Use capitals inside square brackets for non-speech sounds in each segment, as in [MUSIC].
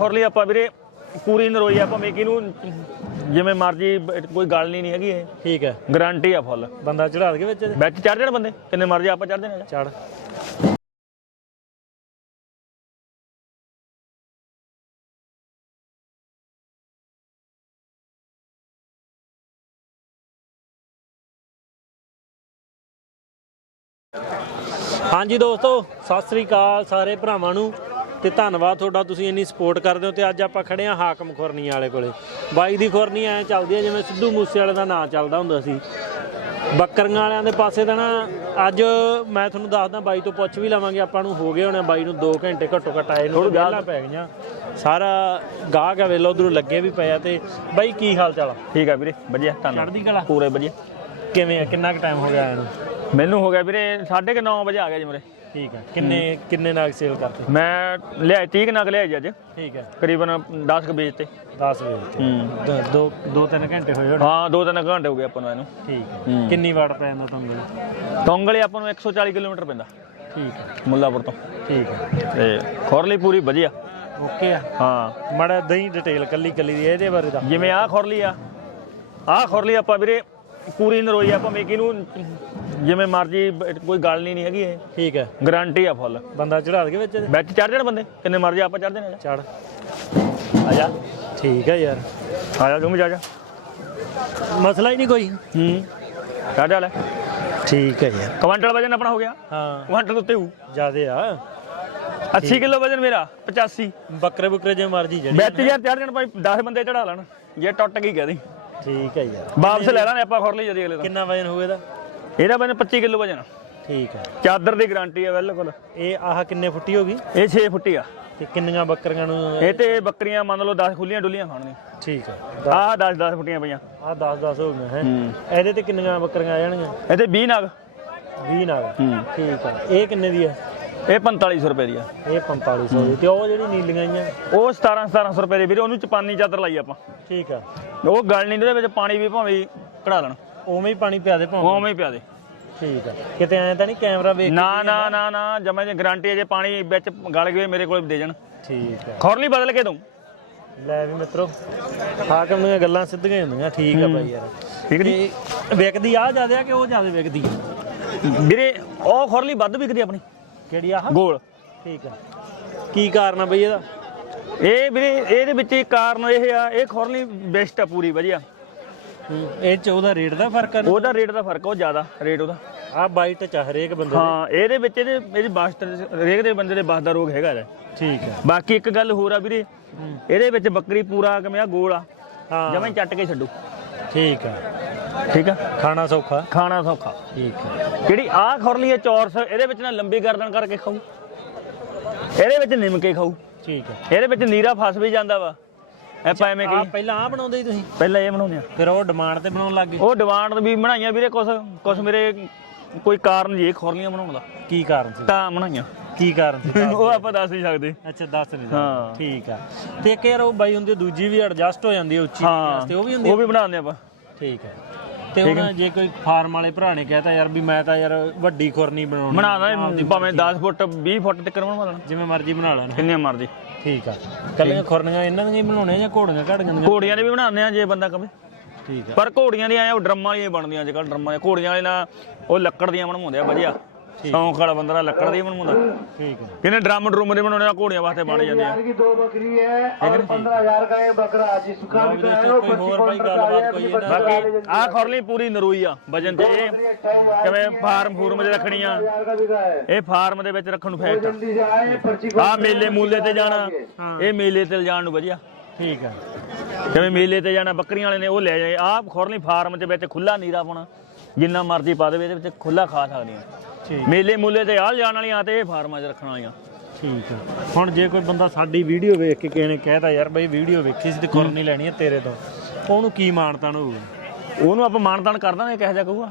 ਹੋਰ ਲਈ ਆਪਾਂ ਵੀਰੇ ਪੂਰੀ ਨਰੋਈ ਆ ਭਾਵੇਂ ਕਿ ਇਹਨੂੰ ਜਿਵੇਂ ਮਰਜ਼ੀ ਕੋਈ ਗੱਲ ਨਹੀਂ ਨਹੀਂ ਹੈਗੀ ਇਹ। ਠੀਕ ਹੈ। ਗਾਰੰਟੀ ਆ ਫੁੱਲ ਬੰਦਾ ਚੜਾ ਦੇ ਵਿੱਚ? ਵਿੱਚ ਚੜ ਜਾਣ ਬੰਦੇ ਕਿੰਨੇ ਮਰਜ਼ੀ ਆਪਾਂ ਚੜ ਜਾਣਾ। ਚੜ ਹਾਂਜੀ ਦੋਸਤੋ ਸਤਿ ਸ੍ਰੀ ਅਕਾਲ ਸਾਰੇ ਭਰਾਵਾਂ ਨੂੰ। ਤੇ ਧੰਨਵਾਦ ਤੁਹਾਡਾ ਤੁਸੀਂ ਇੰਨੀ ਸਪੋਰਟ ਕਰਦੇ ਹੋ ਤੇ ਅੱਜ ਆਪਾਂ ਖੜੇ ਆ ਹਾਕਮ ਖੁਰਨੀ ਵਾਲੇ ਕੋਲੇ। ਬਾਈ ਦੀ ਖੁਰਨੀ ਐ ਚੱਲਦੀ ਆ ਜਿਵੇਂ ਸਿੱਧੂ ਮੂਸੇ ਵਾਲੇ ਦਾ ਨਾਂ ਚੱਲਦਾ ਹੁੰਦਾ ਸੀ। ਬੱਕਰੀਆਂ ਵਾਲਿਆਂ ਦੇ ਪਾਸੇ ਤਾਂ ਨਾ ਅੱਜ ਮੈਂ ਤੁਹਾਨੂੰ ਦੱਸਦਾ ਬਾਈ ਤੋਂ ਪੁੱਛ ਵੀ ਲਵਾਂਗੇ ਆਪਾਂ ਨੂੰ ਹੋ ਗਏ ਹੋਣੇ ਬਾਈ ਨੂੰ 2 ਘੰਟੇ ਘੱਟੋ ਘੱਟ ਆਏ ਨੂੰ ਵਿਹਲਾ ਪੈ ਗਈਆਂ। ਸਾਰਾ ਗਾਹਕ ਆ ਵੇਲੋ ਉਧਰੋਂ ਲੱਗੇ ਵੀ ਪਏ ਆ ਤੇ ਬਾਈ ਕੀ ਹਾਲ ਚਾਲ ਆ? ਠੀਕ ਆ ਵੀਰੇ ਵਧੀਆ ਧੰਨਵਾਦ। ਚੜ੍ਹਦੀ ਕਲਾ? ਪੂਰੇ ਵਧੀਆ। ਕਿਵੇਂ ਆ ਕਿੰਨਾ ਕੁ ਟਾਈਮ ਹੋ ਗਿਆ ਮੈਨੂੰ ਹੋ ਗਿਆ ਵੀਰੇ 9:30 ਵਜੇ ਆ ਗਿਆ ਜੀ ਮੇਰੇ। ਠੀਕ ਆ ਕਿੰਨੇ ਕਿੰਨੇ ਨਾਗ ਸੇਲ ਕਰਤੇ ਮੈਂ ਲਿਆ 30 ਨਗ ਲਿਆ ਜੀ ਅੱਜ। ਠੀਕ ਹੈ। ਕਰੀਬਨ 10 ਕੁ ਤੇ। 10 ਵਜੇ ਤੇ। ਹੂੰ। ਦੋ- ਦੋ ਦੋ ਤਿੰਨ ਘੰਟੇ ਹੋਏ ਹੋਣ। ਹਾਂ ਦੋ ਤਿੰਨ ਘੰਟੇ ਹੋ ਗਏ ਆਪਾਂ ਨੂੰ ਇਹਨੂੰ। ਠੀਕ ਹੈ। ਹੂੰ। ਕਿੰਨੀ ਵਾਟ ਪੈ ਜਾਂਦਾ ਤੁਹਾਨੂੰ ਟੋਂਗਲੇ ਆਪਾਂ ਨੂੰ 140 ਕਿਲੋਮੀਟਰ ਪੈਂਦਾ। ਠੀਕ ਹੈ। ਮੁੱਲਾਪੁਰ ਤੋਂ। ਠੀਕ ਹੈ। ਤੇ ਖੁਰਲੀ ਪੂਰੀ ਵਧੀਆ। ਓਕੇ ਆ। ਹਾਂ। ਮੜਾ ਦਹੀਂ ਡਿਟੇਲ ਕੱਲੀ ਕੱਲੀ ਦੀ ਇਹਦੇ ਬਾਰੇ ਦਾ ਜਿਵੇਂ ਆਹ ਖੁਰਲੀ ਆ। ਆਹ ਖੁਰਲੀ ਆਪਾਂ ਵੀਰੇ ਪੂਰੀ ਨਰੋਈ ਆ ਭਾਵੇਂ ਕਿ ਇਹਨੂੰ ਜਿਵੇਂ ਮਰਜ਼ੀ ਕੋਈ ਗੱਲ ਨਹੀਂ ਹੈਗੀ ਇਹ। ਠੀਕ ਹੈ। ਗਾਰੰਟੀ ਆ ਫੁੱਲ ਬੰਦਾ ਚੜਾ ਦੇ ਵਿੱਚ ਵਿੱਚ ਚੜ ਜਾਣ ਬੰਦੇ? ਕਿੰਨੇ ਮਰਜ਼ੀ ਆਪਾਂ ਚੜ ਜਾਣਾ ਚੜ ਆ ਜਾ। ਠੀਕ ਹੈ ਯਾਰ। ਆ ਜਾ ਵੀ ਜਾ ਜਾ। ਮਸਲਾ ਹੀ ਨਹੀਂ ਕੋਈ। ਹੂੰ। ਚੜ ਜਾ ਲੈ। ਠੀਕ ਹੈ ਯਾਰ। ਕੁਆਂਟਲ ਵਜਨ ਆਪਣਾ ਹੋ ਗਿਆ। ਹਾਂ। ਕੁਆਂਟਲ ਉੱਤੇ ਹੂ ਜਿਆਦੇ ਆ। 80 ਕਿਲੋ ਵਜਨ ਮੇਰਾ 85 ਬੱਕਰੇ ਬੁਕਰੇ ਜੇ ਮਰਜ਼ੀ ਜਿਹੜੀ ਵਿੱਚ ਯਾਰ ਚੜ ਜਾਣ ਭਾਈ 10 ਬੰਦੇ ਚੜਾ ਲੈਣ। ਜੇ ਟੁੱਟ ਗਈ ਕਹਦੀ। ਠੀਕ ਹੈ ਯਾਰ। ਵਾਪਸ ਲੈ ਲਾਂਗੇ ਆਪਾਂ ਖੁਰਲੀ ਜਦੀ ਅਗਲੇ ਦਾ। ਕਿੰਨਾ ਵਜਨ ਹੋਵੇ ਦਾ ਇਹਦਾ ਵਜਨ 25 ਕਿਲੋ ਵਜਨ। ਠੀਕ ਹੈ। ਚਾਦਰ ਦੀ ਗਾਰੰਟੀ ਆ ਬਿਲਕੁਲ। ਇਹ ਆਹ ਕਿੰਨੇ ਫੁੱਟੀ ਹੋ ਗਈ? ਇਹ 6 ਫੁੱਟੀ ਆ। ਤੇ ਕਿੰਨੀਆਂ ਬੱਕਰੀਆਂ ਨੂੰ ਇਹ ਤੇ ਬੱਕਰੀਆਂ ਮੰਨ ਲਓ 10 ਖੁੱਲੀਆਂ ਡੁੱਲੀਆਂ ਖਾਣਗੀਆਂ। ਠੀਕ ਹੈ। ਆਹ 10 10 ਫੁੱਟੀਆਂ ਪਈਆਂ। ਆਹ 10 10 ਹੋ ਗਈਆਂ ਹੈ? ਹੂੰ। ਇਹਦੇ ਤੇ ਕਿੰਨੀਆਂ ਬੱਕਰੀਆਂ ਆ ਜਾਣਗੀਆਂ? ਇਹ ਤੇ 20 ਨਗ। 20 ਨਾਲ ਹੂੰ। ਠੀਕ ਹੈ। ਇਹ ਕਿੰਨੇ ਦੀ ਹੈ? ਇਹ 4500 ਰੁਪਏ ਦੀ ਆ। ਇਹ 4500 ਦੀ। ਤੇ ਉਹ ਜਿਹੜੀ ਨੀਲੀਆਂ ਆਈਆਂ? ਉਹ 17 1700 ਰੁਪਏ ਦੀ ਵੀਰੇ ਉਹਨੂੰ ਚਪਾਨੀ ਚਾਦਰ ਲਾਈ ਆਪਾਂ। ਠੀਕ ਆ। ਉਹ ਗੱਲ ਨਹੀਂ ਉਹਦੇ ਵਿੱਚ ਪਾਣੀ ਵੀ ਭਾਵੇਂ ਕਢਾ ਲੈਣ। ਉਵੇਂ ਹੀ ਪਾਣੀ ਪਿਆ ਦੇ ਭਾਵੇਂ। ਉਵੇਂ ਹੀ ਪਿਆ ਦੇ। ਠੀਕ ਆ। ਕਿਤੇ ਐਂ ਤਾਂ ਨਹੀਂ ਕੈਮਰਾ ਵੇਖ ਨਾ ਨਾ ਨਾ ਨਾ ਜਮੇ ਦੀ ਗਾਰੰਟੀ ਹੈ ਜੇ ਪਾਣੀ ਵਿੱਚ ਗਲ ਗਏ ਮੇਰੇ ਕੋਲ ਦੇ ਜਾਣ। ਠੀਕ ਆ। ਖੁਰਲੀ ਬਦਲ ਕੇ ਦਊਂ। ਲੈ ਵੀ ਮਿੱਤਰੋ ਹਾਕਮ ਦੀਆਂ ਗੱਲਾਂ ਸਿੱਧੀਆਂ ਹੁੰਦੀਆਂ ਠੀਕ ਆ ਬਾਈ ਯਾਰ। ਠੀਕ ਨਹੀਂ ਵਿਕਦੀ ਆ ਜ਼ਿਆਦਾ ਕਿ ਉਹ ਜ਼ਿਆਦਾ ਵਿਕਦੀ ਆ? ਵੀਰੇ ਉਹ ਖੁਰਲੀ ਵੱਧ ਵਿਕਦੀ ਆਪਣੀ। ਕਿਹੜੀ ਆਹ ਗੋਲ। ਠੀਕ ਆ। ਕੀ ਕਾਰਨ ਆ ਬਈ ਇਹਦਾ? ਇਹ ਵੀਰੇ ਇਹਦੇ ਵਿੱਚ ਇੱਕ ਕਾਰਨ ਇਹ ਆ ਇਹ ਖੁਰਲੀ ਬੈਸਟ ਆ ਪੂਰੀ ਵਧੀਆ। ਇਹ ਚ ਉਹਦਾ ਰੇਟ ਦਾ ਫ਼ਰਕ ਆ ਉਹਦਾ ਰੇਟ ਦਾ ਫ਼ਰਕ ਉਹ ਜ਼ਿਆਦਾ ਰੇਟ ਉਹਦਾ। ਆ ਬਾਈਟ ਚ ਆ ਹਰੇਕ ਬੰਦੇ ਦੇ। ਹਾਂ ਇਹਦੇ ਵਿੱਚ ਇਹਦੇ ਇਹਦੀ ਬਾਸਟਰ ਰੇਗ ਦੇ ਬੰਦੇ ਦੇ ਬਾਸ ਦਾ ਰੋਗ ਹੈਗਾ ਇਹਦਾ। ਠੀਕ ਆ। ਬਾਕੀ ਇੱਕ ਗੱਲ ਹੋਰ ਆ ਵੀਰੇ ਇਹਦੇ ਵਿੱਚ ਬੱਕਰੀ ਪੂਰਾ ਕਿਵੇਂ ਆ ਗੋਲ ਆ। ਹਾਂ। ਜਮਾਂ ਹੀ ਚੱਟ ਕੇ ਛੱਡੂ। ਠੀਕ ਆ। ਠੀਕ ਆ? ਖਾਣਾ ਸੌਖਾ। ਖਾਣਾ ਸੌਖਾ। ਠੀਕ ਆ। ਜਿਹੜੀ ਆਹ ਖੁਰਲੀ ਹੈ ਚੌਰਸ ਇਹਦੇ ਵਿੱਚ ਨਾ ਲੰਬੀ ਗਰਦਨ ਕਰਕੇ ਖਾਊ। ਇਹਦੇ ਵਿੱਚ ਨਿੰਮ ਕੇ ਖਾਊ। ਠੀਕ ਆ। ਇਹਦੇ ਵਿੱਚ ਨੀਰਾ ਫਸ ਵੀ ਜਾਂਦਾ ਵਾ। ਆਪਾਂ ਐਵੇਂ ਆ ਕਹੀ। ਪਹਿਲਾਂ ਆ ਬਣਾਉਂਦੇ ਸੀ ਤੁਸੀਂ? ਪਹਿਲਾਂ ਇਹ ਬਣਾਉਂਦੇ ਆ। ਫਿਰ ਉਹ ਡਿਮਾਂਡ ਤੇ ਬਣਾਉਣ ਲੱਗ ਗਏ? ਉਹ ਡਿਮਾਂਡ ਵੀ ਬਣਾਈਆਂ ਵੀਰੇ ਕੁਛ ਕੁਛ ਮੇਰੇ ਕੋਈ ਕਾਰਨ ਜੀ ਖੁਰਲੀਆਂ ਬਣਾਉਣ ਦਾ। ਕੀ ਕਾਰਨ ਸੀ? ਤਾਂ ਬਣਾਈਆਂ। ਕੀ ਕਾਰਨ ਸੀ? [LAUGHS] ਉਹ ਆਪਾਂ ਦੱਸ ਨਹੀਂ ਸਕਦੇ। ਅੱਛਾ ਦੱਸ ਨਹੀਂ ਹਾਂ। ਠੀਕ ਆ। ਤੇ ਇੱਕ ਯਾਰ ਉਹ ਬਾਈ ਹੁੰਦੀ ਦੂਜੀ ਵੀ ਐਡਜਸਟ ਹੋ ਜਾਂਦੀ ਹੈ ਉੱਚੀ ਹਾਂ। ਵਾਸਤੇ ਉਹ ਵੀ ਹੁੰਦੀ ਉਹ? ਵੀ ਬਣਾਉਂਦੇ ਆਪਾਂ। ਠੀਕ ਹੈ ਤੇ ਹੁਣ ਜੇ ਕੋਈ ਫਾਰਮ ਵਾਲੇ ਭਰਾ ਨੇ ਕਹਿਤਾ ਯਾਰ ਵੀ ਮੈਂ ਤਾਂ ਯਾਰ ਵੱਡੀ ਖੁਰਨੀ ਬਣਾਉਣੀ ਆ, ਬਣਾਉਂਦਾ ਭਾਵੇਂ 10 ਫੁੱਟ 20 ਫੁੱਟ ਤੱਕ ਬਣਵਾ ਲੈਣਾ ਜਿਵੇਂ ਮਰਜ਼ੀ ਬਣਾ ਲੈਣ। ਕਿੰਨੇ ਮਰਜ਼ੀ। ਠੀਕ ਆ। ਕੱਲੀਆਂ ਖੁਰਨੀਆਂ ਇਹਨਾਂ ਦੀਆਂ ਹੀ ਬਣਾਉਣੀਆਂ ਜਾਂ ਘੋੜੀਆਂ ਘਾੜੀਆਂ ਦੀਆਂ ਘੋੜੀਆਂ ਦੇ ਵੀ ਬਣਾਉਂਦੇ ਆ ਜੇ ਬੰਦਾ ਕਵੇ। ਠੀਕ ਆ। ਪਰ ਘੋੜੀਆਂ ਦੀ ਆਏ ਉਹ ਡਰਮਾਂ ਵਾਲੀਆਂ ਬਣਦੀਆਂ ਅੱਜ ਕੱਲ ਡਰਮਾਂ ਦੀਆਂ ਘੋੜੀਆਂ ਵਾਲੇ ਨਾਲ ਉਹ ਲੱਕੜ ਦੀਆਂ ਬਣਵਾਉਂਦੇ ਆ ਵਧੀਆ। ਸ਼ੌਂਕ ਵਾਲਾ ਬੰਦਾ ਨਾ ਲੱਕੜ ਦੀ ਬਣਵਾਉਂਦਾ ਠੀਕ ਆ ਕਿਨੇ ਡਰਮ ਡਰੂਮ ਦੇ ਬਣਾਉਣੇ ਆ ਘੋੜੀਆਂ ਵਾਸਤੇ ਬਣ ਜਾਂਦੇ ਆ की दो बकरी है और पंद्रह हजार का ये बकरा जिसका ਲਓ भी ਵੀ है ਦੋਸਤੋ वो ਕੋਈ पच्चीस ਹੋਰ ਬਾਈ क्विंटल का ਗੱਲਬਾਤ है ਕੋਈ पच्चीस ਇਹਨਾਂ ਬਾਕੀ ਆਹ ਖੁਰਲੀ ਪੂਰੀ ਨਰੂਈ ਆ ਵਜਨ ਤੇ ਇਹ ਕਿਵੇਂ ਫਾਰਮ ਫੂਰਮ 'ਚ ਰੱਖਣੀ ਆ हजार का बिका है ਇਹ ਫਾਰਮ ਦੇ ਵਿੱਚ ਰੱਖਣ ਨੂੰ ਫੈਕਟ जल्दी से आए पर्ची ਆ ਮੇਲੇ ਮੂਲੇ ਤੇ ਜਾਣਾ ਇਹ ਮੇਲੇ ਤੇ ਜਾਣ ਨੂੰ ਵਧੀਆ ਠੀਕ ਆ ਜਿਵੇਂ ਮੇਲੇ ਤੇ ਜਾਣਾ ਬੱਕਰੀਆਂ ਵਾਲੇ ਨੇ ਉਹ ਲੈ ਜਾਏ ਆਹ ਖੁਰਲੀ ਫਾਰਮ ਦੇ ਵਿੱਚ ਖੁੱਲਾ ਨੀਰਾ ਪਾਉਣਾ ਜਿੰਨਾ ਮਰਜ਼ੀ ਪਾ ਦੇਵੇ ਇਹਦੇ ਵਿੱਚ ਖੁੱਲਾ ਖਾ ਸਕਦੀਆਂ ਠੀਕ ਮੇਲੇ ਮੂਲੇ ਤੇ ਆਹ ਜਾਣ ਵਾਲੀਆਂ ਤੇ ਇਹ ਫਾਰਮਾਂ 'ਚ ਰੱਖਣ ਵਾਲੀਆਂ। ਠੀਕ ਆ। ਹੁਣ ਜੇ ਕੋਈ ਬੰਦਾ ਸਾਡੀ ਵੀਡੀਓ ਵੇਖ ਕੇ ਕਿਸੇ ਨੇ ਕਹਿਤਾ ਯਾਰ ਬਈ ਵੀਡੀਓ ਵੇਖੀ ਸੀ ਤੇ ਖੁਰਨੀ ਲੈਣੀ ਹੈ ਤੇਰੇ ਤੋਂ। ਉਹਨੂੰ ਕੀ ਮਾਨਤਾਨ ਹੋਊਗਾ? ਉਹਨੂੰ ਆਪਾਂ ਮਾਨਤਾਨ ਕਰ ਦਾਂਗੇ ਕਿਹੋ ਜਿਹਾ ਕਹੂਗਾ।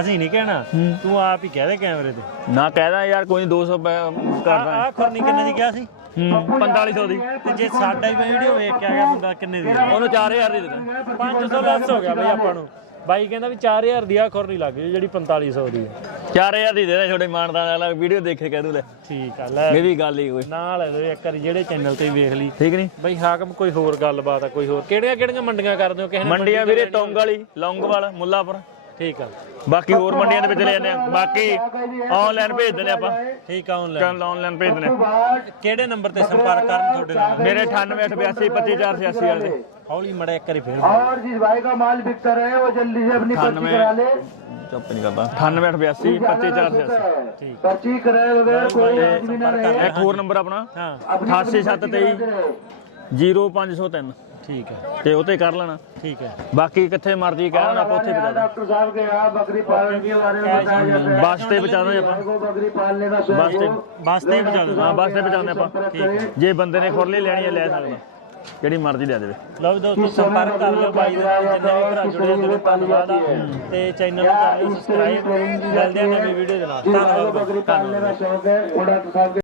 ਅਸੀਂ ਨਹੀਂ ਕਹਿਣਾ। ਤੂੰ ਆਪ ਹੀ ਕਹਿ ਦੇ ਕੈਮਰੇ ਤੇ। ਨਾ ਕਹਿਦਾ ਯਾਰ ਕੋਈ 200 ਪ- ਕਰ ਦਾਂਗੇ। ਆ ਖੁਰਨੀ ਕਿੰਨੇ ਦੀ ਕਿਹਾ ਸੀ? ਹੂੰ 4500 ਦੀ। ਤੇ ਜੇ ਸਾਡਾ ਹੀ ਵੀਡੀਓ ਵੇਖ ਕੇ ਆ ਗਿਆ ਬੰਦਾ ਕਿੰਨੇ ਦੀ ਉਹਨੂੰ 4000 ਦੀ ਦੇ ਦਾਂ 500 ਲੈਸ ਹੋ ਗਿਆ ਬਈ ਆਪਾਂ ਨੂੰ। ਬਾਈ ਕਹਿੰਦਾ ਵੀ 4000 ਦੀ ਆ ਖੁਰਨੀ ਲੱਗ ਜੂ ਜਿਹੜੀ 4500 ਦੀ ਹੈ 4000 ਦੀ ਦੇ ਦੇ ਛੋਟੇ ਮਾਨਦਾਨ ਵਾਲਾ ਵੀਡੀਓ ਦੇਖੇ ਕਹਿ ਦੂ ਲੈ ਠੀਕ ਆ ਲੈ ਇਹ ਵੀ ਗੱਲ ਹੀ ਕੋਈ ਨਾਲ ਲੈ ਲਓ ਇੱਕ ਵਾਰੀ ਜਿਹੜੇ ਚੈਨਲ ਤੇ ਵੇਖ ਲਈ ਠੀਕ ਨਹੀਂ ਬਈ ਹਾਕਮ ਕੋਈ ਹੋਰ ਗੱਲਬਾਤ ਆ ਕੋਈ ਹੋਰ ਕਿਹੜੀਆਂ ਕਿਹੜੀਆਂ ਮੰਡੀਆਂ ਕਰਦੇ ਹੋ ਕਿਸੇ ਨੇ ਮੰਡੀਆਂ ਵੀਰੇ ਟੌਂਗ ਵਾਲੀ ਲੌਂਗਵਾਲ ਮੁੱਲਾਪੁਰ ਠੀਕ ਆ ਬਾਕੀ ਹੋਰ ਮੰਡੀਆਂ ਦੇ ਵਿੱਚ ਲੈ ਜਾਂਦੇ ਆ ਬਾਕੀ ਆਨਲਾਈਨ ਭੇਜ ਦਿੰਦੇ ਆਪਾਂ ਠੀਕ ਆ ਆਨਲਾਈਨ ਆਨਲਾਈਨ ਭੇਜ ਦਿੰਦੇ ਆ। ਕਿਹੜੇ ਨੰਬਰ ਤੇ ਸੰਪਰਕ ਕਰਨ ਤੁਹਾਡੇ ਨਾਲ ਮੇਰੇ 9882255486 ਵਾਲੇ ਦੇ ਹੌਲੀ ਮੜਾ ਇੱਕ ਵਾਰੀ ਫੇਰ और जिस भाई का माल बिकता रहे वो जल्दी से अपनी पर्ची करा ले ਚੁੱਪ ਕਰਦਾ। 9882 25486 ਠੀਕ ਪਰਚੀ ਕਰਾਏ ਬਗੈਰ ਕੋਈ ਆਦਮੀ ਨਾ ਰਹੇ ਇੱਕ ਹੋਰ ਨੰਬਰ ਆਪਣਾ? ਹਾਂ। 88723 0503 ਠੀਕ ਹੈ। ਤੇ ਉਤੇ ਕਰ ਲੈਣਾ। ਠੀਕ ਹੈ। ਬਾਕੀ ਕਿੱਥੇ ਮਰਜ਼ੀ ਕਹਿ ਲੈਣਾ ਆਪਾਂ ਉੱਥੇ ਪਹੁੰਚਾ ਡਾਕਟਰ ਸਾਹਿਬ ਕੇ ਆ ਬੱਕਰੀ ਪਾਲਣ ਦੇ ਬਾਰੇ ਵਿੱਚ ਬਤਾਇਆ ਜਾਂਦਾ ਬਸ ਤੇ ਪਹੁੰਚਾਉਂਦੇ ਆਪਾਂ। ਬੱਕਰੀ ਪਾਲਣੇ ਦਾ ਬਸ ਤੇ ਬਸ ਤੇ ਪਹੁੰਚਾਉਂਦੇ ਹਾਂ ਬਸ ਤੇ ਪਹੁੰਚਾਉਂਦੇ ਆਪਾਂ। ਠੀਕ ਜੇ ਬੰਦੇ ਨੇ ਖੁਰਲੀ ਲੈਣੀ ਹੈ ਲੈ ਸਕਦਾ। ਕਿਹੜੀ ਮਰਜ਼ੀ ਲੈ ਦੇਵੇ। ਲਓ ਦੋਸਤੋ, ਸੰਪਰਕ ਕਰ ਲਓ ਬਾਈ ਦੇ ਜਿੰਨੇ ਵੀ ਭਰਾ ਜੁੜੇ ਆ ਤੁਹਾਨੂੰ ਧੰਨਵਾਦ ਤੇ ਚੈਨਲ ਨੂੰ ਕਰ ਲਿਓ ਸਬਸਕ੍ਰਾਈਬ ਆ ਨਵੀਂ ਵੀਡੀਓ ਦੇ ਨਾਲ। ਧੰਨਵਾਦ ਬੱਕਰੀ ਦਾ ਸ਼ੌਕ ਹੈ ਉਹਦਾ ਤੁਸੀਂ